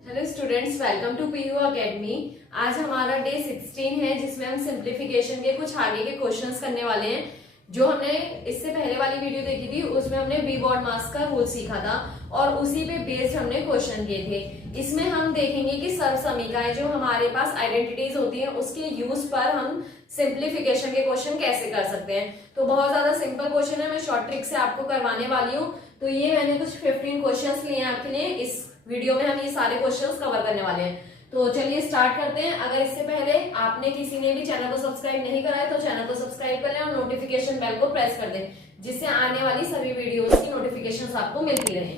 Hello students, welcome to PU academy. आज हमारा day 16 है जिसमें हम सिंप्लीफिकेशन के कुछ आगे के क्वेश्चंस करने वाले हैं। जो हमने इससे पहले वाली वीडियो देखी थी उसमें हमने वी बॉड मास का रूल सीखा था और उसी पे बेस्ड हमने क्वेश्चन किए थे। इसमें हम देखेंगे कि सर्वसमीकाएं जो हमारे पास आइडेंटिटीज होती हैं उसके यूज पर हम सिंप्लीफिकेशन के क्वेश्चन कैसे कर सकते हैं। तो बहुत ज्यादा सिंपल क्वेश्चन है, मैं शॉर्ट ट्रिक से आपको करवाने वाली हूँ। तो ये मैंने कुछ 15 क्वेश्चंस लिए हैं आपके लिए। इस वीडियो में हम ये सारे क्वेश्चंस कवर करने वाले हैं। तो चलिए स्टार्ट करते हैं। अगर इससे पहले आपने किसी ने भी चैनल को सब्सक्राइब नहीं करा है तो चैनल को सब्सक्राइब कर लें और नोटिफिकेशन बेल को प्रेस कर दें, जिससे आने वाली सभी वीडियोस की नोटिफिकेशंस आपको मिलती रहे।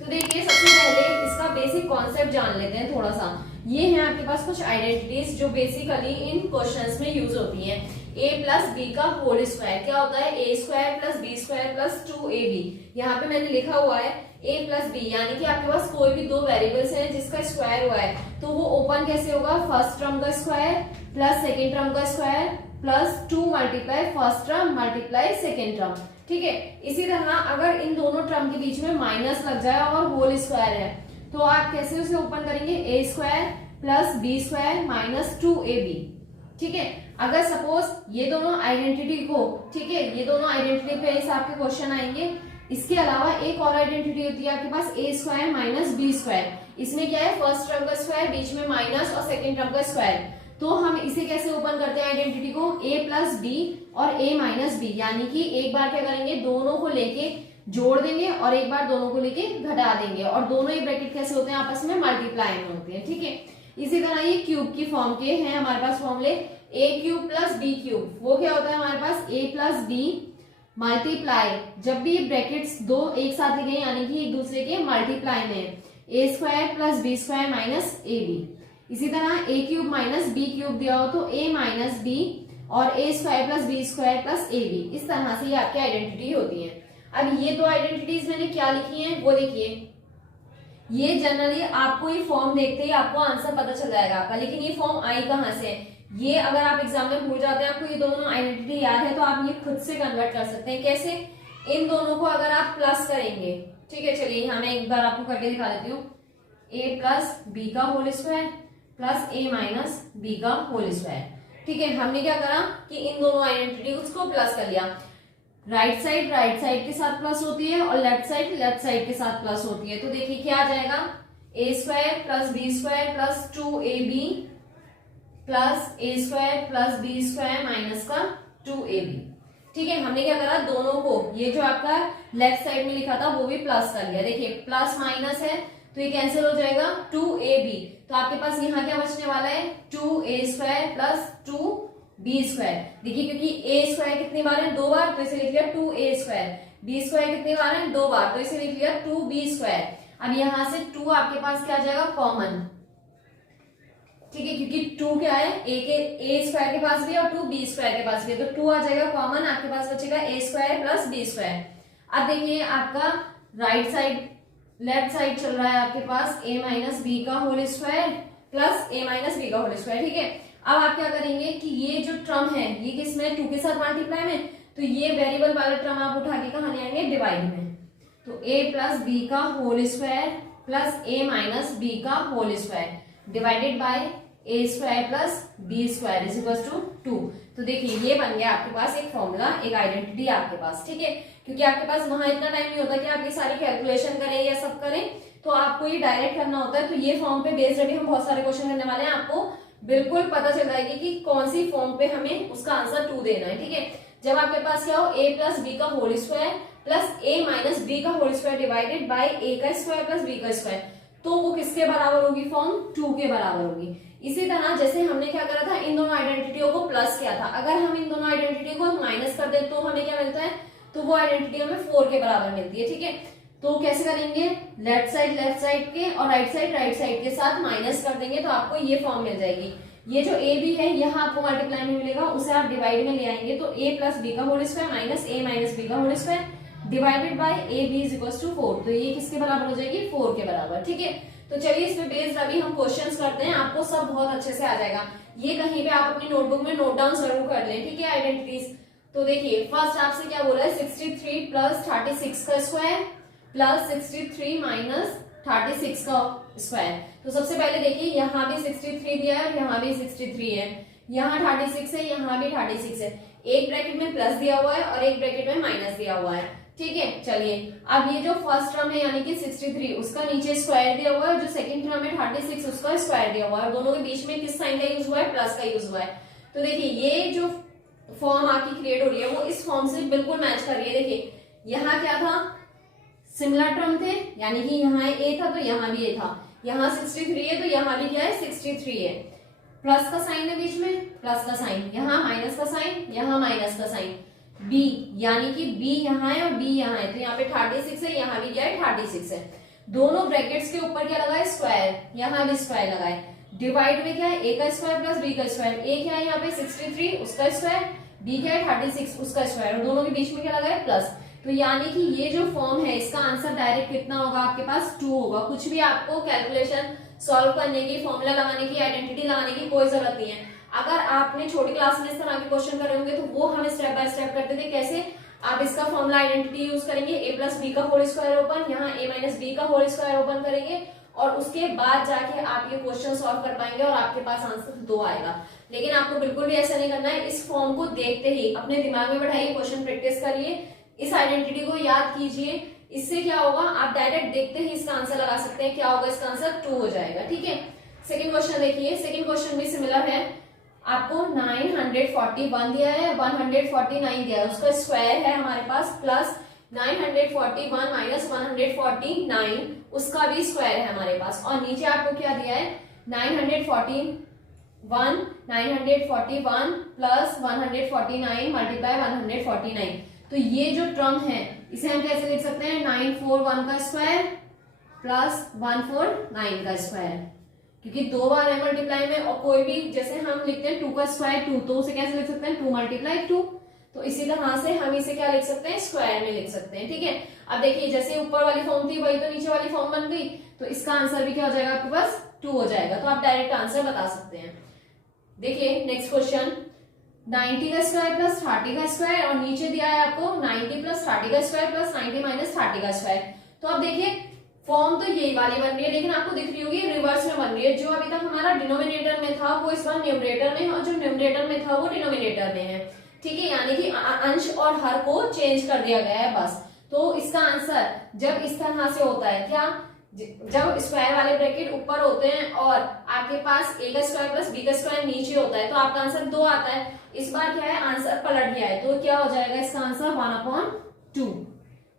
तो देखिए, सबसे पहले इसका बेसिक कॉन्सेप्ट जान लेते हैं थोड़ा सा। ये है आपके पास कुछ आइडेंटिटीज जो बेसिकली इन क्वेश्चंस में यूज होती हैं। a प्लस बी का होल स्क्वायर क्या होता है? a square plus B square plus 2ab। यहाँ पे मैंने लिखा हुआ है a प्लस बी, यानी कि आपके पास कोई भी दो वेरिएबल्स हैं जिसका स्क्वायर हुआ है तो वो ओपन कैसे होगा? फर्स्ट टर्म का स्क्वायर प्लस सेकेंड टर्म का square plus 2 multiply first term multiply second term. ठीक है, इसी तरह अगर इन दोनों टर्म के बीच में माइनस लग जाए और होल स्क्वायर है तो आप कैसे उसे ओपन करेंगे? a square plus B square minus 2ab। ठीक है, अगर सपोज ये दोनों आइडेंटिटी को, ठीक है, ये दोनों आइडेंटिटी पे इस आपके क्वेश्चन आएंगे। इसके अलावा एक और आइडेंटिटी होती है आपके पास a square minus B square. इसमें क्या है? फर्स्ट टर्म का स्क्वायर, बीच में माइनस और सेकेंड टर्म का स्क्वायर। तो हम इसे कैसे ओपन करते हैं आइडेंटिटी को? a प्लस बी और a माइनस बी, यानी कि एक बार क्या करेंगे? दोनों को लेके जोड़ देंगे और एक बार दोनों को लेके घटा देंगे और दोनों ही ब्रैकेट कैसे होते हैं? आपस में मल्टीप्लाई में होते हैं। ठीक है, इसी तरह ये क्यूब की फॉर्म के हैं हमारे पास फॉर्मूले। a cube plus B cube, वो क्या होता है हमारे पास? a प्लस बी मल्टीप्लाई, जब भी ब्रैकेट्स दो एक साथ लिखे यानी कि एक दूसरे के मल्टीप्लाई में, a square plus B square minus A B. इसी तरह a cube minus B cube दिया हो तो a माइनस बी और a square plus B square plus A B. इस तरह से ये आपकी आइडेंटिटी होती है। अब ये दो आइडेंटिटीज मैंने क्या लिखी हैं वो देखिए। ये जनरली आपको ये फॉर्म देखते ही आपको आंसर पता चल जाएगा आपका, लेकिन ये फॉर्म आई कहां से है? ये अगर आप एग्जाम में भूल जाते हैं, आपको ये दोनों आइडेंटिटी याद है तो आप ये खुद से कन्वर्ट कर सकते हैं। कैसे? इन दोनों को अगर आप प्लस करेंगे, ठीक है, चलिए यहाँ मैं एक बार आपको करके दिखा देती हूँ। a प्लस बी का whole square plus a minus B का होल स्क्वायर। ठीक है, हमने क्या करा कि इन दोनों आइडेंटिटी को प्लस कर लिया। राइट साइड के साथ प्लस होती है और लेफ्ट साइड के साथ प्लस होती है। तो देखिए क्या आ जाएगा? a square plus B square plus 2ab plus a square plus B square minus का 2ab। ठीक है, हमने क्या करा? दोनों को, ये जो आपका लेफ्ट साइड में लिखा था वो भी प्लस कर लिया। देखिए प्लस माइनस है तो ये कैंसिल हो जाएगा, 2ab। तो आपके पास यहाँ क्या बचने वाला है? 2a square plus 2b square. देखिए क्योंकि a स्क्वायर कितनी बार है? 2 बार, तो इसे लिख लिया 2a स्क्वायर। b स्क्वायर कितनी बार है? 2 बार, तो इसे लिख लिया 2b स्क्वायर। अब यहाँ से 2 आपके पास क्या आ जाएगा? कॉमन। ठीक है, क्योंकि 2 क्या है? a स्क्वायर के पास भी और 2b स्क्वायर के पास भी, तो 2 आ जाएगा कॉमन। आपके पास बचेगा a square plus b square. अब देखिए आपका राइट साइड लेफ्ट साइड चल रहा है आपके पास a माइनस बी का whole square plus a minus B का होल स्क्वायर। ठीक है, अब आप क्या करेंगे कि ये जो टर्म है ये किसमें? 2 के साथ मल्टीप्लाई में, तो ये वेरिएबल वाला टर्म आप उठा के कहां ले आएंगे? डिवाइड में। तो a प्लस बी का whole square plus a minus B का whole square divided by a square plus b square is equal to 2। तो देखिए ये बन गया आपके पास एक फॉर्मूला, एक आइडेंटिटी आपके पास। ठीक है, क्योंकि आपके पास वहां इतना टाइम नहीं होता कि आप ये सारी कैलकुलेशन करें या सब करें, तो आपको ये डायरेक्ट करना होता है। तो ये फॉर्म पे बेस्ड अभी हम बहुत सारे क्वेश्चन करने वाले हैं, आपको बिल्कुल पता चल जाएगी कि कौन सी फॉर्म पे हमें उसका आंसर 2 देना है। ठीक है, जब आपके पास क्या हो? a प्लस बी का whole square plus a minus B का whole square divided by a का स्क्वायर प्लस b का स्क्वायर, तो वो किसके बराबर होगी? फॉर्म 2 के बराबर होगी। इसी तरह जैसे हमने क्या करा था? इन दोनों आइडेंटिटियों को प्लस किया था। अगर हम इन दोनों आइडेंटिटी को माइनस कर दे तो हमें क्या मिलता है? तो वो आइडेंटिटी हमें 4 के बराबर मिलती है। ठीक है, तो कैसे करेंगे? लेफ्ट साइड के और राइट साइड के साथ माइनस कर देंगे तो आपको ये फॉर्म मिल जाएगी। ये जो a b है यहाँ आपको मल्टीप्लाई में मिलेगा, उसे आप डिवाइड में ले आएंगे तो a प्लस बी का whole square minus a minus B का whole square divided by a b is equal to 4। तो ये किसके बराबर हो जाएगी? 4 के बराबर। ठीक है, तो चलिए इस पे बेस्ड अभी हम क्वेश्चंस करते हैं, आपको सब बहुत अच्छे से आ जाएगा। ये कहीं पे आप अपनी नोटबुक में नोट डाउन जरूर कर लें। ठीक है, आइडेंटिटीज। तो देखिए फर्स्ट आपसे क्या बोला है? 63 प्लस 36 का स्क्वायर प्लस 63 माइनस 36 का स्क्वायर। तो सबसे पहले देखिए यहाँ भी 63 दिया है और यहाँ भी 63 है, यहाँ 36 है, यहाँ भी 36 है। एक ब्रैकेट में प्लस दिया हुआ है और एक ब्रैकेट में माइनस दिया हुआ है। ठीक है, चलिए अब ये जो फर्स्ट टर्म है यानी कि 63 उसका नीचे स्क्वायर दिया हुआ है, जो सेकंड टर्म है 36 उसका स्क्वायर दिया हुआ है, और दोनों के बीच में किस साइन का यूज हुआ है, प्लस का यूज हुआ है। तो देखिए ये जो फॉर्म आपकी क्रिएट हो रही है वो इस फॉर्म से बिल्कुल मैच कर रही है। देखिए यहाँ क्या था, सिमिलर टर्म थे, यानी कि यहाँ ए था तो यहाँ भी ए था, यहाँ 63 है तो यहाँ भी क्या है 63 है, प्लस का साइन है बीच में, प्लस का साइन, यहाँ माइनस का साइन, यहाँ माइनस का साइन, बी यानी कि बी यहाँ है और बी यहाँ है, तो यहाँ पे 36 है, यहाँ भी क्या है 36 है। दोनों ब्रैकेट्स के ऊपर क्या लगा है, स्क्वायर, यहाँ भी स्क्वायर लगा है। डिवाइड में क्या है, ए का स्क्वायर प्लस बी का स्क्वायर, ए क्या है यहाँ पे 63 उसका स्क्वायर, बी क्या है 36 उसका स्क्वायर, और दोनों के बीच में क्या लगा है प्लस। तो यानी कि ये जो फॉर्म है इसका आंसर डायरेक्ट कितना होगा आपके पास, 2 होगा। कुछ भी आपको कैलकुलेशन सॉल्व करने की, फॉर्मूला लगाने की, आइडेंटिटी लगाने की कोई जरूरत नहीं है। अगर आपने छोटी क्लास में इस तरह के क्वेश्चन करे होंगे तो वो हम स्टेप बाय स्टेप करते थे। कैसे, आप इसका फॉर्मूला आइडेंटिटी यूज करेंगे, ए प्लस बी का होल स्क्वायर ओपन, यहाँ ए माइनस बी का होल स्क्वायर ओपन करेंगे, और उसके बाद जाके आप ये क्वेश्चन सॉल्व कर पाएंगे और आपके पास आंसर 2 आएगा। लेकिन आपको बिल्कुल भी ऐसा नहीं करना है, इस फॉर्म को देखते ही अपने दिमाग में बैठाइए, क्वेश्चन प्रैक्टिस करिए, इस आइडेंटिटी को याद कीजिए। इससे क्या होगा, आप डायरेक्ट देखते ही इसका आंसर लगा सकते हैं। क्या होगा, इसका आंसर 2 हो जाएगा। ठीक है, सेकंड क्वेश्चन देखिए, सेकंड क्वेश्चन भी सिमिलर है। आपको 941 दिया है, 149 दिया है, उसका स्क्वायर है हमारे पास, प्लस 941 माइनस 149 उसका भी स्क्वायर है हमारे पास, और नीचे आपको क्या दिया है 941 प्लस 149 मल्टीप्लाई 149। तो ये जो टर्म है इसे हम कैसे लिख सकते हैं, 941 का स्क्वायर प्लस 149 का स्क्वायर, क्योंकि 2 बार है मल्टीप्लाई में, और कोई भी जैसे हम लिखते हैं 2 का स्क्वायर 2, तो उसे कैसे लिख सकते हैं 2 मल्टीप्लाई 2। तो इसी तरह से हम इसे क्या लिख सकते हैं, स्क्वायर में लिख सकते हैं। ठीक है, अब देखिए जैसे ऊपर वाली फॉर्म थी वही तो नीचे वाली फॉर्म बन गई, तो इसका आंसर भी क्या हो जाएगा आपके पास 2 हो जाएगा। तो आप डायरेक्ट आंसर बता सकते हैं। देखिए नेक्स्ट क्वेश्चन, 90 का स्क्वायर प्लस 30 का स्क्वायर, और नीचे दिया है आपको 90 प्लस 30 का स्क्वायर प्लस 90 माइनस 30 का स्क्वायर। तो अब देखिए फॉर्म तो यही वाली बन रही है, लेकिन आपको दिख रही होगी रिवर्स में बन रही है। जो अभी तक हमारा डिनोमिनेटर में था वो इस बार न्यूमरेटर में है, और जो न्यूमरेटर में था वो डिनोमिनेटर में है। ठीक है, यानी कि अंश और हर को चेंज कर दिया गया है बस। तो इसका आंसर जब इस तरह से होता है, क्या, जब स्क्वायर वाले ब्रैकेट ऊपर होते हैं और आपके पास ए का स्क्वायर प्लस बी का स्क्वायर नीचे होता है, तो आपका आंसर 2 आता है। इस बार क्या है, आंसर पलट गया है, तो क्या हो जाएगा इसका आंसर 1/2।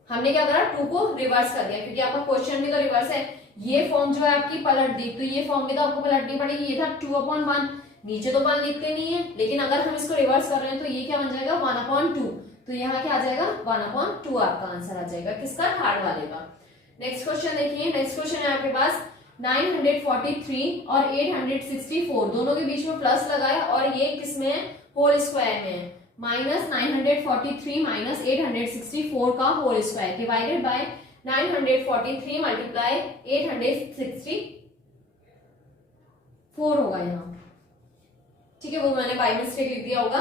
हमने क्या करा, 2 को रिवर्स कर दिया, क्योंकि आपका क्वेश्चन भी तो रिवर्स है। ये फॉर्म जो है आपकी पलट दी, तो ये फॉर्म भी तो आपको पलटनी पड़ेगी। ये था 2/1, नीचे तो 1 लिखते नहीं है, लेकिन अगर हम इसको रिवर्स कर रहे हैं तो ये क्या बन जाएगा 1/2। तो यहाँ क्या आ जाएगा 1/2 आपका आंसर आ जाएगा, किसका, थर्ड वाले का। नेक्स्ट क्वेश्चन देखिए, नेक्स्ट क्वेश्चन है आपके पास 943 और 864, दोनों के बीच में प्लस लगा है, और ये किसमें है, होल स्क्वायर में है। माइनस 943 माइनस 864 का whole square divided by 943 multiply 864 होगा यहाँ। ठीक है, वो मैंने बाय मिस्टेक लिख दिया होगा।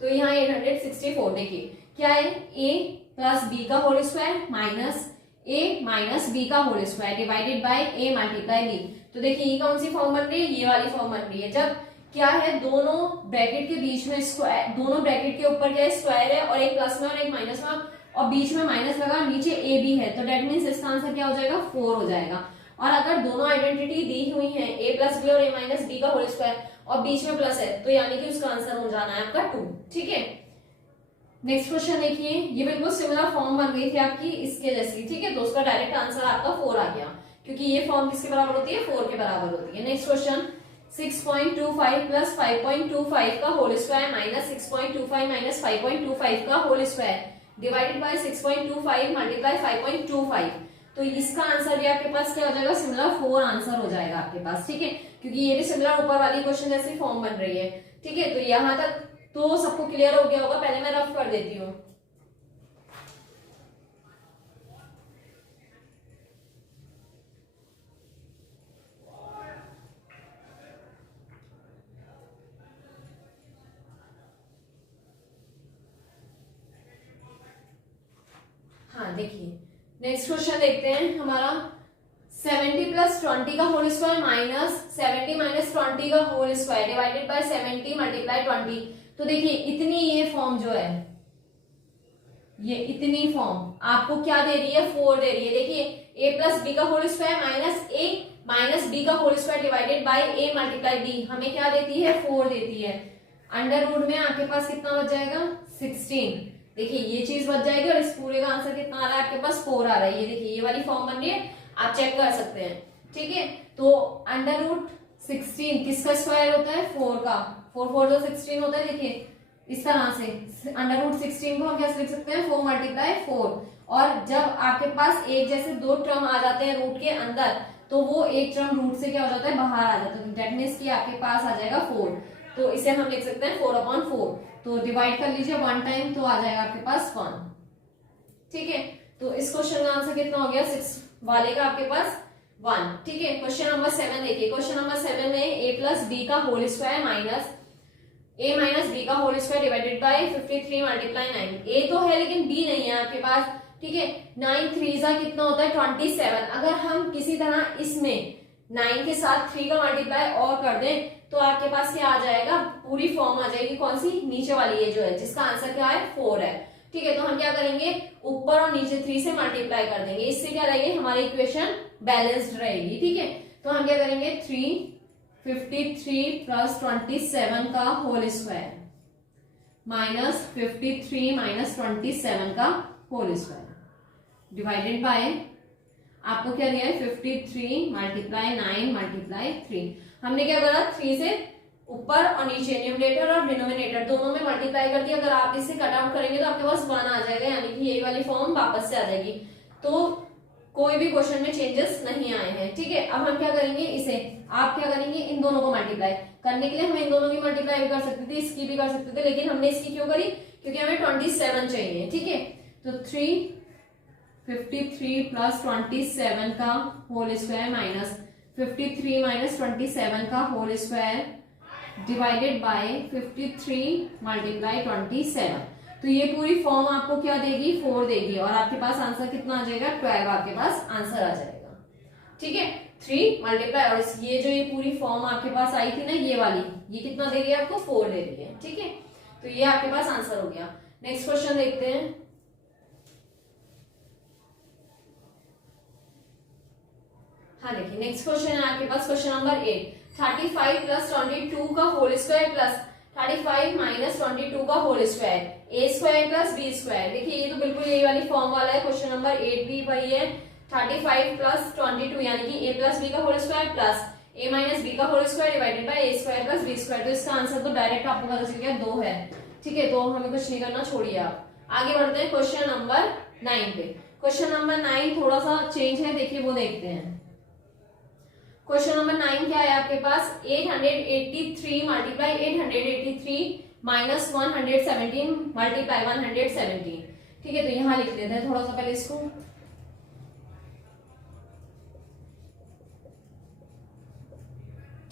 तो यहाँ 864 देखिए क्या है, a प्लस बी का whole square minus a minus B का whole square divided by a multiply b। तो देखिए ये कौन सी फॉर्म बन रही है, ये वाली फॉर्म बन रही है। जब क्या है, दोनों ब्रैकेट के बीच में स्क्वायर, दोनों ब्रैकेट के ऊपर क्या है स्क्वायर है, और एक प्लस में और एक माइनस में, और बीच में माइनस लगा, नीचे ए बी है, तो डेट मीन्स इसका आंसर क्या हो जाएगा 4 हो जाएगा। और अगर दोनों आइडेंटिटी दी हुई है ए प्लस बी और ए माइनस बी का होल स्क्वायर, और बीच में प्लस है, तो यानी कि उसका आंसर हो जाना है आपका 2। ठीक है, नेक्स्ट क्वेश्चन देखिए, ये बिल्कुल सिमिलर फॉर्म बन गई थी आपकी इसके जैसी। ठीक है, तो उसका डायरेक्ट आंसर आपका 4 आ गया, क्योंकि ये फॉर्म किसके बराबर होती है, 4 के बराबर होती है। नेक्स्ट क्वेश्चन, 6.25 प्लस 5.25 का होल स्क्वायर माइनस 6.25 माइनस 5.25 का whole square divided by 6.25 multiply 5.25। तो इसका आंसर भी आपके पास क्या हो जाएगा, सिमिलर 4 आंसर हो जाएगा आपके पास। ठीक है, क्योंकि ये भी सिमिलर ऊपर वाली क्वेश्चन जैसी फॉर्म बन रही है। ठीक है, तो यहाँ तक तो सबको क्लियर हो गया होगा। पहले मैं रफ कर देती हूँ। हाँ देखिए, नेक्स्ट क्वेश्चन देखते हैं हमारा 70 प्लस 20 का होल स्क्वायर माइनस 70 माइनस 20 का whole square divided by 70 multiply 20। तो देखिए इतनी ये फॉर्म जो है, ये इतनी फॉर्म आपको क्या दे रही है, 4 दे रही है। देखिए a प्लस बी का होल स्क्वायर माइनस बी का whole square divided by a multiply b हमें क्या देती है, 4 देती है। अंडर रूट में आपके पास कितना बच जाएगा, 16। देखिए ये चीज बच जाएगी और इस पूरे का आंसर कितना आ रहा है आपके पास, 4 आ रहा है। ये देखिए ये वाली फॉर्म बन रही है, आप चेक कर सकते हैं। ठीक है, तो अंडर रूट 16 किसका स्क्वायर होता है, 4 का। 4 4 जो 16 होता है। देखिए इस तरह से अंडर रूट 16 को हम कैसे लिख सकते हैं, 4 मल्टीप्लाई 4। और जब आपके पास एक जैसे दो टर्म आ जाते हैं रूट के अंदर, तो वो एक टर्म रूट से क्या हो जाता है, बाहर आ जाता है। दैट मीन्स कि आपके पास आ जाएगा 4। तो इसे हम लिख सकते हैं 4/4। तो डिवाइड कर लीजिए 1 टाइम, तो आ जाएगा आपके पास 1। ठीक है, तो इस क्वेश्चन का आंसर कितना हो गया, 6 वाले का आपके पास 1। ठीक है, क्वेश्चन नंबर 7 देखिए। क्वेश्चन नंबर 7 में a प्लस बी का whole square minus a minus B का whole square divided by 53 multiply 9। a तो है लेकिन b नहीं है आपके पास। ठीक है, 9 3 जा कितना होता है, 27। अगर हम किसी तरह इसमें 9 के साथ 3 का मल्टीप्लाई और कर दें, तो आपके पास क्या आ जाएगा, पूरी फॉर्म आ जाएगी। कौन सी, नीचे वाली ये जो है, जिसका आंसर क्या है, 4 है। ठीक है, तो हम क्या करेंगे, ऊपर और नीचे 3 से मल्टीप्लाई कर देंगे। इससे क्या रहेगी, हमारी इक्वेशन बैलेंस्ड रहेगी। ठीक है, तो हम क्या करेंगे, 353 प्लस 27 का होल स्क्वायर माइनस 53 माइनस 27 का होल स्क्वायर डिवाइडेड बाय, आपको क्या दिया है, 53 मल्टीप्लाई 9 मल्टीप्लाई 3। हमने क्या करा, 3 से ऊपर और नीचे न्यूमरेटर और डिनोमिनेटर दोनों में मल्टीप्लाई कर दिया। अगर आप इसे कट आउट करेंगे तो आपके पास 1 आ जाएगा, यानी कि यही वाली फॉर्म वापस से आ जाएगी। तो कोई भी क्वेश्चन में चेंजेस नहीं आए हैं। ठीक है, अब हम क्या करेंगे, इसे आप क्या करेंगे, इन दोनों को मल्टीप्लाई करने के लिए हम इन दोनों की मल्टीप्लाई भी कर सकते थे, इसकी भी कर सकते थे, लेकिन हमने इसकी क्यों करी, क्योंकि हमें 27 चाहिए। ठीक है, तो 353 प्लस 27 का होल स्क्वायर माइनस 53 माइनस 27 का whole square divided by 53 multiply 27। तो ये पूरी फॉर्म आपको क्या देगी, 4 देगी, और आपके पास आंसर कितना आ जाएगा, 12 आपके पास आंसर आ जाएगा। ठीक है, 3 मल्टीप्लाई, और ये जो ये पूरी फॉर्म आपके पास आई थी ना, ये वाली, ये कितना दे रही है आपको, 4 दे रही है। ठीक है, तो ये आपके पास आंसर हो गया। नेक्स्ट क्वेश्चन देखते हैं। हाँ देखिए, नेक्स्ट क्वेश्चन है आपके पास क्वेश्चन नंबर 8। 35 प्लस 22 का होल स्क्वायर प्लस 35 माइनस 22 का होल स्क्वायर, ए स्क्वायर प्लस बी स्क्वायर। देखिए ये तो बिल्कुल यही वाली फॉर्म वाला है। क्वेश्चन नंबर 8 भी वही है, 35 प्लस 22 यानी कि ए प्लस बी का whole square plus A minus B का whole square divided by A square plus B square. तो इसका आंसर तो डायरेक्ट आपको पता चल गया, 2 है। ठीक है, तो हमें कुछ नहीं करना, छोड़िए आप। आगे बढ़ते हैं क्वेश्चन नंबर 9 पे। क्वेश्चन नंबर 9 थोड़ा सा चेंज है, देखिए वो देखते हैं। क्वेश्चन नंबर 9 क्या है आपके पास, 883 मल्टीप्लाई 883 माइनस 117 मल्टीप्लाई 117। ठीक है, तो यहां लिख लेते हैं थोड़ा सा पहले इसको।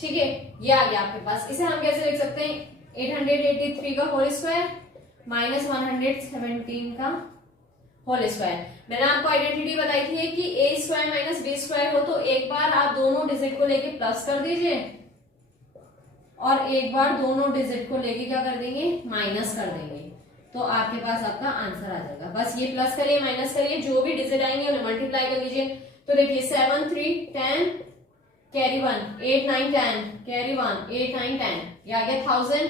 ठीक है, ये आ गया आपके पास। इसे हम कैसे लिख सकते हैं, 883 का होल स्क्वायर माइनस 117 का होल स्क्वायर। मैंने आपको आइडेंटिटी बताई थी कि ए स्क्वायर माइनस बी स्क्वायर हो, तो एक बार आप दोनों डिजिट को लेके प्लस कर दीजिए और एक बार दोनों डिजिट को लेके क्या कर देंगे, माइनस कर देंगे, तो आपके पास आपका आंसर आ जाएगा। बस ये प्लस करिए, माइनस करिए, जो भी डिजिट आएंगे उन्हें मल्टीप्लाई कर लीजिए। तो देखिए 7 3 10 कैरी 1 8 9 10 कैरी 1 8 9 10, ये आ गया 1000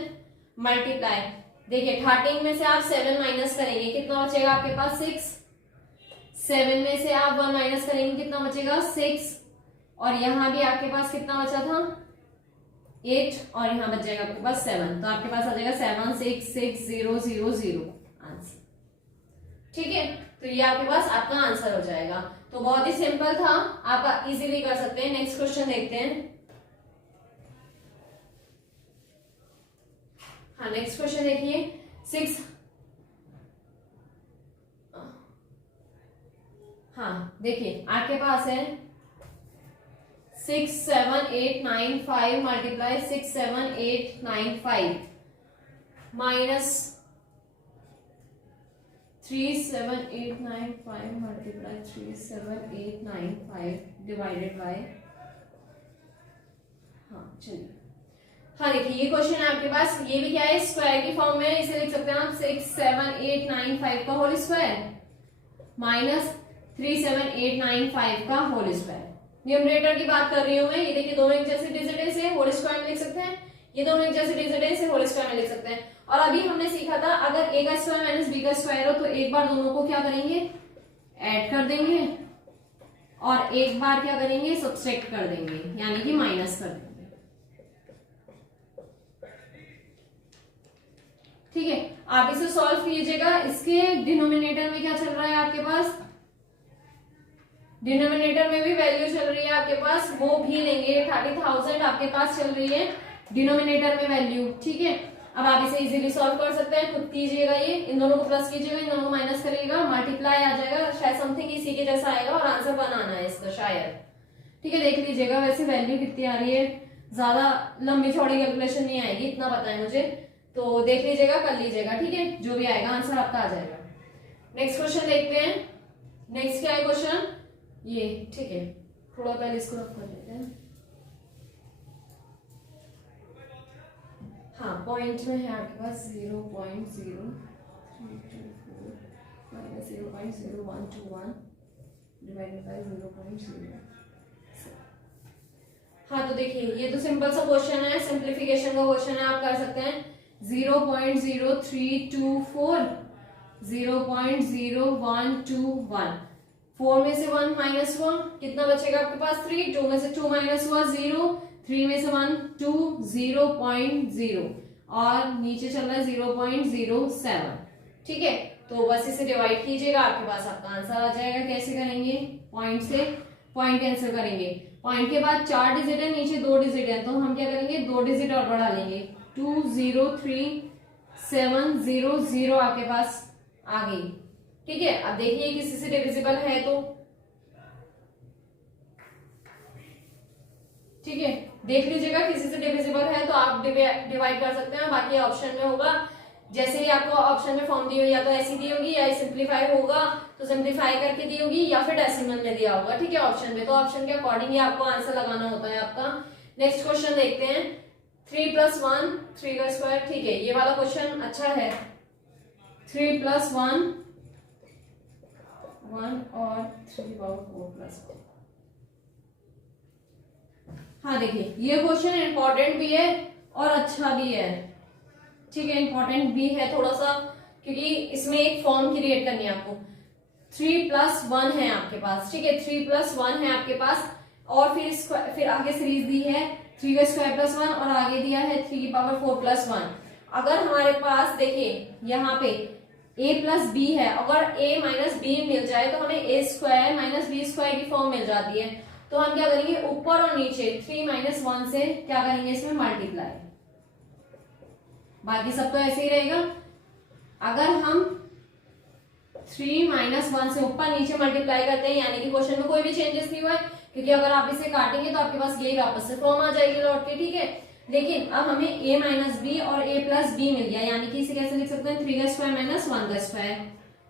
मल्टीप्लाई। देखिए 13 में से आप 7 माइनस करेंगे, कितना बचेगा आपके पास 6। 7 में से आप 1 माइनस करेंगे, कितना बचेगा 6, और यहां भी आपके पास कितना बचा था 8, और यहां बच जाएगा आपके पास 7। तो आपके पास आ जाएगा 7 6 6 0 0 0 आंसर। ठीक है, तो ये आपके पास आपका आंसर हो जाएगा। तो बहुत ही सिंपल था, आप इजीली कर सकते हैं। नेक्स्ट क्वेश्चन देखते हैं। हाँ नेक्स्ट क्वेश्चन देखिए 6। हाँ देखिए आपके पास है 6 7 8 9 5 multiply 6 7 8 9 5 minus 37,895 multiply 37,895 divided by, हाँ चलिए, हाँ देखिए ये क्वेश्चन है आपके पास, ये भी क्या है, स्क्वायर की फॉर्म में, इसे लिख सकते हैं आप 67895 का होल स्क्वायर माइनस 37895 का होल स्क्वायर। न्यूमरेटर की बात कर रही हूं मैं, ये देखिए दोनों एक जैसे डिजिट है, इसे होल स्क्वायर में लिख सकते हैं, ये दोनों एक जैसे डिजिट है, इसे होल स्क्वायर में लिख सकते हैं। और अभी हमने सीखा था अगर a का स्क्वायर माइनस b का स्क्वायर हो तो एक बार दोनों को क्या करेंगे, ऐड कर देंगे, और एक बार क्या करेंगे, सब्ट्रैक्ट कर देंगे, यानी कि माइनस कर देंगे। ठीक है, आप इसे सॉल्व कीजिएगा। इसके डिनोमिनेटर में क्या चल रहा है आपके पास, डिनोमिनेटर में भी वैल्यू चल रही है आपके पास, वो भी लेंगे, 30,000 आपके पास चल रही है डिनोमिनेटर में वैल्यू। ठीक है, अब आप इसे इजीली सॉल्व कर सकते हैं, खुद कीजिएगा, ये इन दोनों को प्लस कीजिएगा, इन दोनों को माइनस करिएगा, मल्टीप्लाई आ जाएगा, शायद समथिंग इसी के जैसा आएगा, और आंसर 1 आना है इसका शायद। ठीक है, देख लीजिएगा, वैसे वैल्यू कितनी आ रही है, ज्यादा लंबी चौड़ी कैलकुलेशन नहीं आएगी, इतना पता है मुझे, तो देख लीजिएगा, कर लीजिएगा। ठीक है, जो भी आएगा आंसर आपका आ जाएगा। नेक्स्ट क्वेश्चन देखते हैं। नेक्स्ट क्या है क्वेश्चन, ये ठीक है, थोड़ा पहले इसको रख कर लेते हैं। हाँ, पॉइंट में है आपके पास 0.0324 माइनस 0.0121 डिवाइडेड बाय 0.0। हाँ तो देखिए ये तो सिंपल सा क्वेश्चन है, सिंप्लीफिकेशन का क्वेश्चन है, आप कर सकते हैं। 0.0324 0.0121, 4 में से 1 माइनस हुआ, कितना बचेगा आपके पास 3, 2 में से 2 माइनस हुआ 0, 3 में से 1 2, 0.0, और नीचे चल रहा है 0.07। ठीक है, तो बस इसे डिवाइड कीजिएगा, आपके पास आपका आंसर आ जाएगा। कैसे करेंगे, पॉइंट से पॉइंट कैंसिल करेंगे, पॉइंट के बाद 4 डिजिट है, नीचे 2 डिजिट है, तो हम क्या करेंगे, 2 डिजिट और बढ़ा लेंगे, 203,700 आपके पास आ गई। ठीक है, अब देखिए किसी से डिविजिबल है तो, ठीक है, देख लीजिएगा किसी से डिविजिबल है तो आप डिवाइड कर सकते हैं। बाकी ऑप्शन में होगा, जैसे ही आपको ऑप्शन में फॉर्म दी हुई, या तो ऐसी दी होगी या सिंप्लीफाई होगा तो सिंप्लीफाई करके दी होगी, या फिर डेसिमल में दिया होगा। ठीक है, ऑप्शन में, तो ऑप्शन के अकॉर्डिंग ही आपको आंसर लगाना होता है आपका। नेक्स्ट क्वेश्चन देखते हैं, 3 + 1 3 का स्क्वायर। ठीक है, ये वाला क्वेश्चन अच्छा है, 3 + 1 1 और 3/4+1। हाँ देखिए ये क्वेश्चन इंपॉर्टेंट भी है और अच्छा भी है। ठीक है, इंपॉर्टेंट भी है थोड़ा सा, क्योंकि इसमें एक फॉर्म क्रिएट करनी है आपको। 3 + 1 है आपके पास, ठीक है, 3 + 1 है आपके पास, और फिर आगे सीरीज दी है 3 का स्क्वायर + 1, और आगे दिया है 3/4+1। अगर हमारे पास देखिए यहाँ पे a + b है, अगर a - b मिल जाए तो हमें a² - b² की फॉर्म मिल जाती है। तो हम क्या करेंगे, ऊपर और नीचे 3 - 1 से क्या करेंगे, इसमें मल्टीप्लाई, बाकी सब तो ऐसे ही रहेगा। अगर हम 3 - 1 से ऊपर नीचे मल्टीप्लाई करते हैं, यानी कि क्वेश्चन में कोई भी चेंजेस नहीं हुआ है, क्योंकि अगर आप इसे काटेंगे तो आपके पास यही वापस से फॉर्म आ जाएगी लौट के। ठीक है, लेकिन अब हमें a - b और a + b मिल गया, यानी कि इसे कैसे लिख सकते हैं, 3 का स्क्वायर - 1 का स्क्वायर।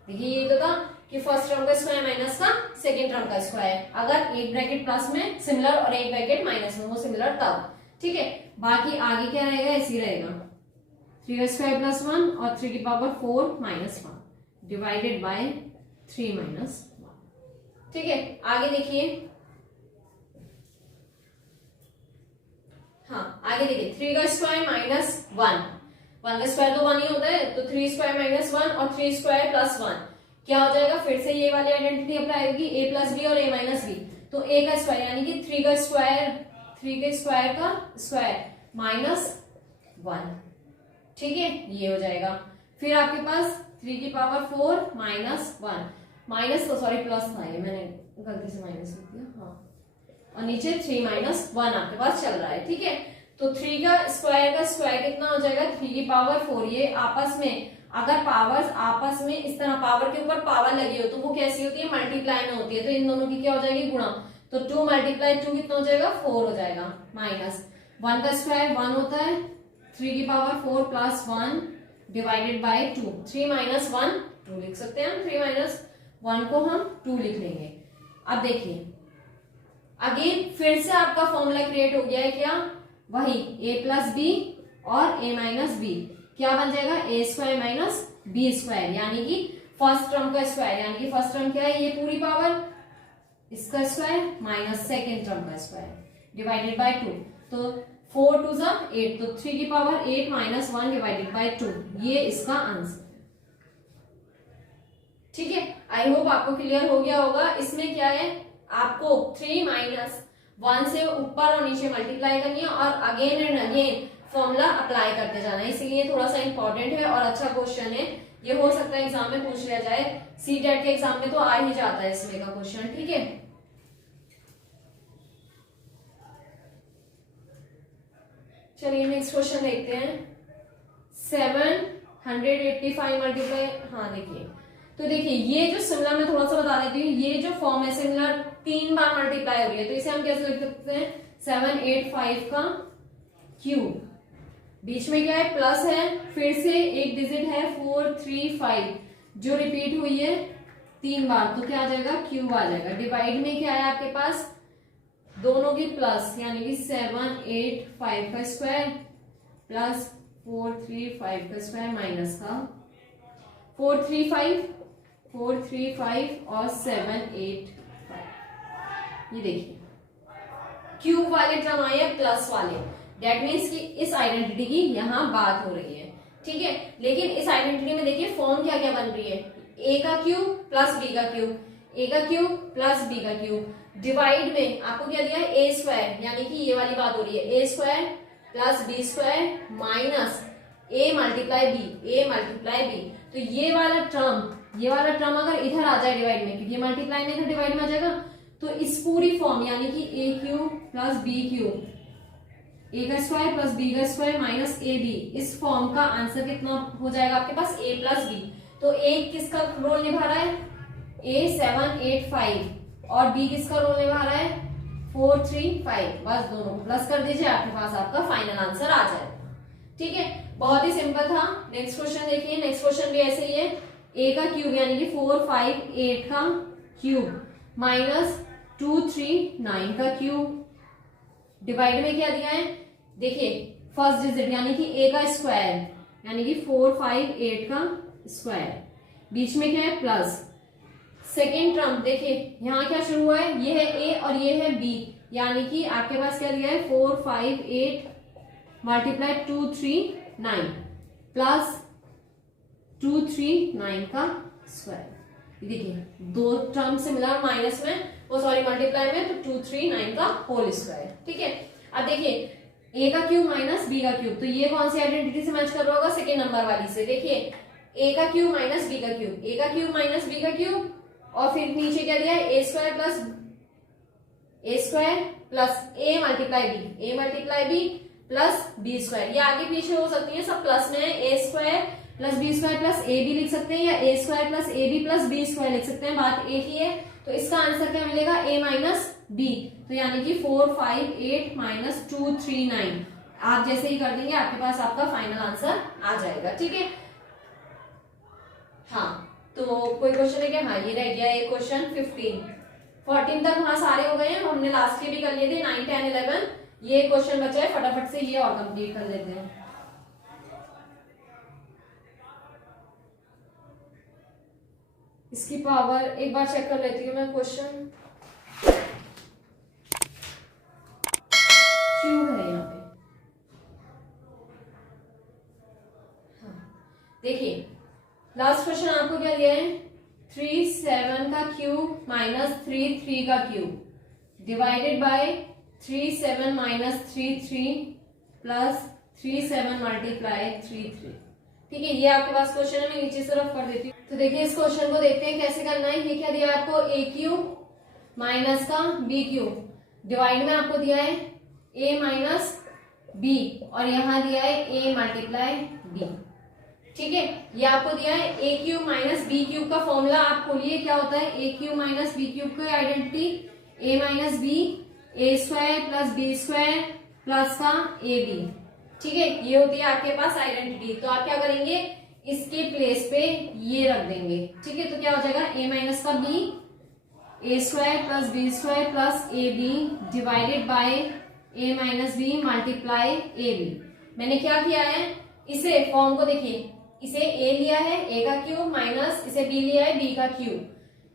देखिए ये तो था कि फर्स्ट टर्म का स्क्वायर माइनस का सेकेंड टर्म का स्क्वायर, अगर एक ब्रैकेट प्लस में सिमिलर और एक ब्रैकेट माइनस में वो सिमिलर तब। ठीक है, बाकी आगे क्या रहेगा, ऐसे रहेगा, 3 का स्क्वायर + 1 और 3/4 - 1 डिवाइडेड बाय 3 - 1। ठीक है, आगे देखिए, हाँ आगे देखिए, 3 का स्क्वायर - 1 1 का स्क्वायर तो 1 ही होता है, तो 3² - 1 और 3² + 1 क्या हो जाएगा, फिर से ये वाली आइडेंटिटी अप्लाई होगी, a + b और a - b, तो a का स्क्वायर यानी कि 3 का स्क्वायर का स्क्वायर -1। ठीक है, ये हो जाएगा। फिर आपके पास 3/4 - 1 माइनस, तो सॉरी प्लस था ये, मैंने गलती से माइनस लिख दिया, हाँ, और नीचे 3 - 1 आपके पास चल रहा है। ठीक है, तो 3 का स्क्वायर कितना हो जाएगा, 3/4। ये आपस में, अगर पावर्स आपस में इस तरह पावर के ऊपर पावर लगी हो तो वो कैसी होती है, मल्टीप्लाई में होती है, तो इन दोनों की क्या हो जाएगी, गुणा, तो 2 × 2 कितना हो जाएगा, 4 हो जाएगा, माइनस 1 का स्क्वायर 1 होता है, 3/4 + 1 डिवाइडेड बाय 2, 3 - 1 2 लिख सकते हैं हम, 3 माइनस 1 को हम 2 लिख लेंगे। अब देखिए अगेन फिर से आपका फॉर्मूला क्रिएट हो गया है, क्या वही a प्लस बी और a माइनस बी, क्या बन जाएगा a square minus B square, यानी कि फर्स्ट टर्म का स्क्वायर, यानी कि फर्स्ट टर्म क्या है ये पूरी पावर इसका स्क्वायर माइनस सेकेंड टर्म का स्क्वायर डिवाइडेड बाय 2, तो 4 टू ज़ा 8, तो 3 की पावर 8 माइनस 1 डिवाइडेड बाय 2, ये इसका आंसर। ठीक है, आई होप आपको क्लियर हो गया होगा। इसमें क्या है, आपको 3 माइनस 1 से ऊपर और नीचे मल्टीप्लाई करनी है और again and again formula apply करते जाना है, इसीलिए थोड़ा सा इंपॉर्टेंट है और अच्छा क्वेश्चन है। ये हो सकता है एग्जाम में पूछ लिया जाए, सीटेट के एग्जाम में तो आ ही जाता है इसमें का क्वेश्चन। ठीक है, चलिए नेक्स्ट क्वेश्चन देखते हैं। 785 मल्टीप्लाई, हाँ देखिए, तो देखिए ये जो सिमिलर में थोड़ा सा बता देती हूँ, ये जो फॉर्म है सिमिलर 3 बार मल्टीप्लाई हो रही है, तो इसे हम कैसे लिख सकते हैं 785 का क्यूब, बीच में क्या है प्लस है, फिर से एक डिजिट है 435 जो रिपीट हुई है 3 बार, तो क्या आ जाएगा क्यूब आ जाएगा। डिवाइड में क्या है आपके पास दोनों की प्लस, यानी कि 785 का स्क्वायर प्लस 435 का स्क्वायर माइनस का 435 और 785, ये देखिए क्यूब वाले टर्म आए हैं प्लस वाले, डेट मीन्स कि इस आइडेंटिटी की यहाँ बात हो रही है। ठीक है, लेकिन इस आइडेंटिटी में देखिए फॉर्म क्या क्या बन रही है, a का क्यूब प्लस b का क्यूब, a का क्यूब प्लस b का क्यूब, डिवाइड में आपको क्या दिया है a स्क्वायर, यानी कि ये वाली बात हो रही है a square plus b square minus a multiply b, तो ये वाला टर्म अगर इधर आ जाए डिवाइड में, क्योंकि मल्टीप्लाई में इधर डिवाइड में आ जाएगा, तो इस पूरी फॉर्म यानी कि a cube plus b cube, a का स्क्वायर प्लस b का स्क्वायर माइनस ab, इस फॉर्म का आंसर कितना हो जाएगा आपके पास a प्लस b, तो a किसका रोल निभा रहा है a 785 और b किसका रोल निभा रहा है 435, बस दोनों को प्लस कर दीजिए, आपके पास आपका फाइनल आंसर आ जाएगा। ठीक है, बहुत ही सिंपल था। नेक्स्ट क्वेश्चन देखिए, नेक्स्ट क्वेश्चन भी ऐसे ही है, a का क्यूब यानी कि 458 का क्यूब माइनस 239 का क्यूब, डिवाइड में क्या दिया है देखिए फर्स्ट डिजिट यानी कि a का स्क्वायर यानी कि 458 का स्क्वायर, बीच में क्या है प्लस, सेकेंड टर्म देखिए यहाँ क्या शुरू हुआ है, ये है a और ये है b, यानी कि आपके पास क्या दिया है 458 मल्टीप्लाई 239 प्लस 239 का स्क्वायर, देखिए दो टर्म सिमिलर माइनस में वो सॉरी मल्टीप्लाई में, तो 239 का होल स्क्वायर। ठीक है, अब देखिए a का क्यूब माइनस b का क्यूब, तो ये कौन सी आइडेंटिटी से मैच कर रहा होगा सेकेंड नंबर वाली से, देखिए a का क्यूब माइनस b का क्यूब, a का क्यूब माइनस b का क्यूब, और फिर नीचे क्या दिया है a square plus a multiply b plus b square, ये आगे पीछे हो सकती है सब प्लस में है, a square plus b square plus a b लिख सकते हैं या a square plus a b plus b square लिख सकते हैं, बात एक ही है। तो इसका आंसर क्या मिलेगा a माइनस b, तो यानी कि 458 माइनस 239, आप जैसे ही कर देंगे आपके पास आपका फाइनल आंसर आ जाएगा। ठीक है, हाँ तो कोई क्वेश्चन है क्या, हाँ ये रह गया एक क्वेश्चन 14 तक हाँ सारे हो गए हैं, हमने लास्ट के भी कर लिए थे 9, 10, 11, ये क्वेश्चन बचा है, फटाफट से ये और कंप्लीट कर लेते हैं। इसकी पावर एक बार चेक कर लेती हूँ मैं, क्वेश्चन क्यों है यहाँ पे, हाँ देखिए लास्ट क्वेश्चन आपको क्या दिया है 37 का क्यूब माइनस 33 का cube divided by 37 minus 33 plus 37 multiply 33। ठीक है, ये आपके पास क्वेश्चन है, मैं नीचे से रफ कर देती हूँ। तो देखिए इस क्वेश्चन को देखते हैं कैसे करना है। ये क्या दिया है आपको a क्यूब माइनस का b क्यूब, डिवाइड में आपको दिया है a माइनस b और यहाँ दिया है a मल्टीप्लाई b। ठीक है, ये आपको दिया है a cube minus b cube का फॉर्मूला आप खोलिए, क्या होता है a cube minus b cube का identity a minus b a square plus b square plus का ab। ठीक है, ये होती है आपके पास आइडेंटिटी। तो आप क्या करेंगे इसके प्लेस पे ये रख देंगे, ठीक है। तो क्या हो जाएगा a माइनस का b, a square plus B square plus A B divided by a minus B multiply A B. मैंने क्या किया है, इसे फॉर्म को देखिए, इसे a लिया है a का क्यूब माइनस इसे b लिया है b का क्यूब,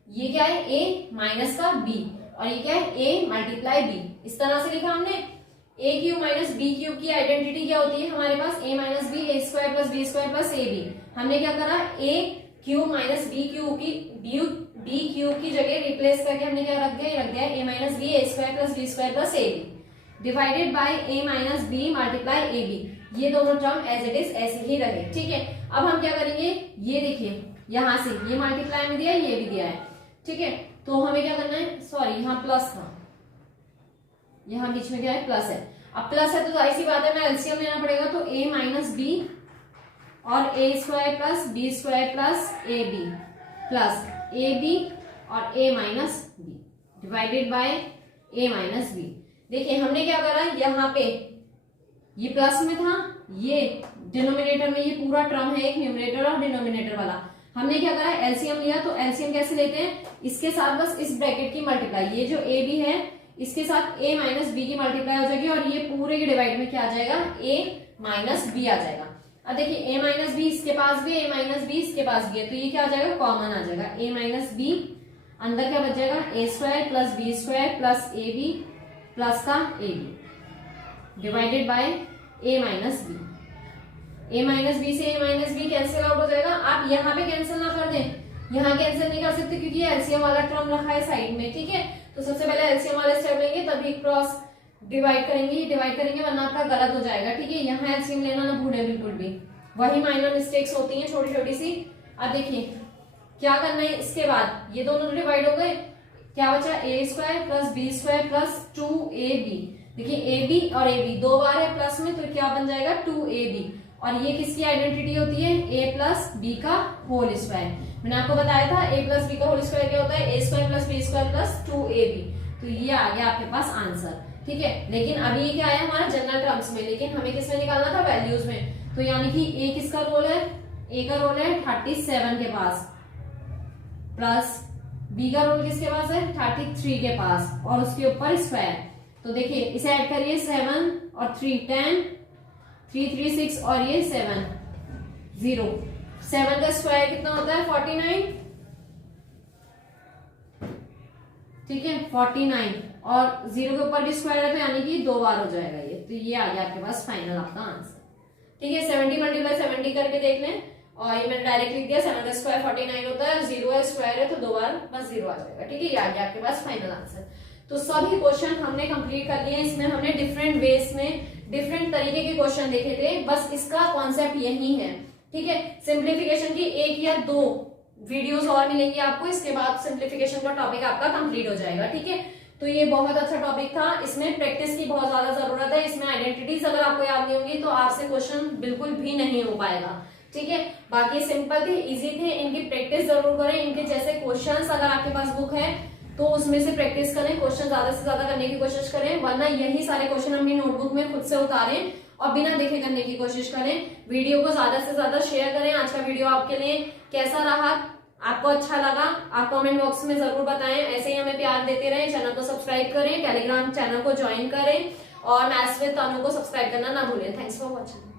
ये क्या है a माइनस का b और ये क्या है a मल्टीप्लाई b। इस तरह से लिखा हमने। a cube minus b cube की आइडेंटिटी क्या होती है हमारे पास, a minus B A square plus B square plus A B. हमने क्या करा, a cube minus b cube की जगह रिप्लेस करके हमने क्या रख दिया a minus B A square plus B square plus A B divided by a minus B multiply A B. ये दोनों टर्म एज इट इज ऐसे ही रहे, ठीक है। अब हम क्या करेंगे, ये देखिए यहां से ये मल्टीप्लाई में दिया है, ये भी दिया है, ठीक है। तो हमें क्या करना है, सॉरी यहाँ प्लस था, यहाँ बीच में क्या है प्लस है। अब प्लस है तो जाहिर सी बात है मैं एलसीएम लेना पड़ेगा, तो a माइनस बी और a square plus B square plus A B plus A B और a minus B divided by a minus B. देखिए हमने क्या करा, यहाँ पे ये प्लस में था, ये डिनोमिनेटर में ये पूरा टर्म है एक न्यूमरेटर और डिनोमिनेटर वाला। हमने क्या करा, एलसीएम लिया। तो एलसीएम कैसे लेते हैं, इसके साथ बस इस ब्रैकेट की मल्टीप्लाई, ये जो ए बी है इसके साथ a माइनस बी की मल्टीप्लाई हो जाएगी और ये पूरे के डिवाइड में क्या आ जाएगा, a माइनस बी आ जाएगा। अब देखिए a माइनस बी इसके पास भी, a माइनस बी इसके पास भी है, तो ये क्या आ जाएगा, कॉमन आ जाएगा। a माइनस बी अंदर क्या बच जाएगा, a square plus B square plus A B plus का a B divided by a minus b. a minus b से a minus b cancel out हो जाएगा। आप यहाँ पे कैंसिल ना कर दें, यहाँ कैंसिल नहीं कर सकते क्योंकि एलसीएम वाला टर्म रखा है साइड में, ठीक है। तो सबसे पहले एलसीएम वाला स्टेप लेंगे, तभी क्रॉस डिवाइड करेंगे वरना आपका गलत हो जाएगा, ठीक है। यहाँ एलसीएम लेना ना भूलें बिल्कुल भी, वही माइनर मिस्टेक्स होती हैं छोटी छोटी सी। अब देखिए क्या करना है, इसके बाद ये दोनों डिवाइड हो गए, क्या बचा a square plus B square plus 2ab। देखिए ए बी और ए बी दो बार है प्लस में, तो क्या बन जाएगा 2ab। और ये किसकी आइडेंटिटी होती है, a प्लस बी का होल स्क्वायर। मैंने आपको बताया था a प्लस बी का होल स्क्वायर क्या होता है, a square plus B square plus 2ab। तो ये आ गया आपके पास आंसर, ठीक है। लेकिन अभी ये क्या है हमारा जनरल टर्म्स में, लेकिन हमें किसमें निकालना था, वैल्यूज में। तो यानी कि a किसका रोल है, a का रोल है 37 के पास प्लस b का रोल किसके पास है 33 के पास और उसके ऊपर स्क्वायर। तो देखिए इसे ऐड करिए, 7 और 3 10, 3 3 6 और ये 7 0। 7 का स्क्वायर कितना होता है 49, ठीक है 49 और 0 के ऊपर भी स्क्वायर है तो यानी कि दो बार हो जाएगा ये। तो ये आ गया आपके पास फाइनल आपका आंसर, ठीक है। 70 मल्टीप्लाई 70 करके देख लें, और ये मैंने डायरेक्ट लिख दिया, 7 का स्क्वायर 49 होता है, 0 है स्क्वायर है तो दो बार बस 0 आ जाएगा, ठीक है। ये आ गया आपके पास फाइनल आंसर। तो सभी क्वेश्चन हमने कंप्लीट कर लिए। इसमें हमने डिफरेंट वेज में डिफरेंट तरीके के क्वेश्चन देखे थे, बस इसका कॉन्सेप्ट यही है, ठीक है। सिंप्लीफिकेशन की एक या दो वीडियोस और मिलेंगी आपको, इसके बाद सिंप्लीफिकेशन का टॉपिक आपका कंप्लीट हो जाएगा, ठीक है। तो ये बहुत अच्छा टॉपिक था, इसमें प्रैक्टिस की बहुत ज्यादा जरूरत है। इसमें आइडेंटिटीज अगर आपको याद नहीं होंगी तो आपसे क्वेश्चन बिल्कुल भी नहीं हो पाएगा, ठीक है। बाकी सिंपल थे, इजी थे, इनकी प्रैक्टिस जरूर करें। इनके जैसे क्वेश्चंस अगर आपके पास बुक है तो उसमें से प्रैक्टिस करें, क्वेश्चन ज्यादा से ज्यादा करने की कोशिश करें, वरना यही सारे क्वेश्चन अपनी नोटबुक में खुद से उतारें और बिना देखे करने की कोशिश करें। वीडियो को ज्यादा से ज्यादा शेयर करें। आज का वीडियो आपके लिए कैसा रहा, आपको अच्छा लगा, आप कमेंट बॉक्स में जरूर बताएं। ऐसे ही हमें प्यार देते रहें। चैनल को सब्सक्राइब करें, टेलीग्राम चैनल को ज्वाइन करें और मैथ्स विद तनु को सब्सक्राइब करना ना भूलें। Thanks for watching.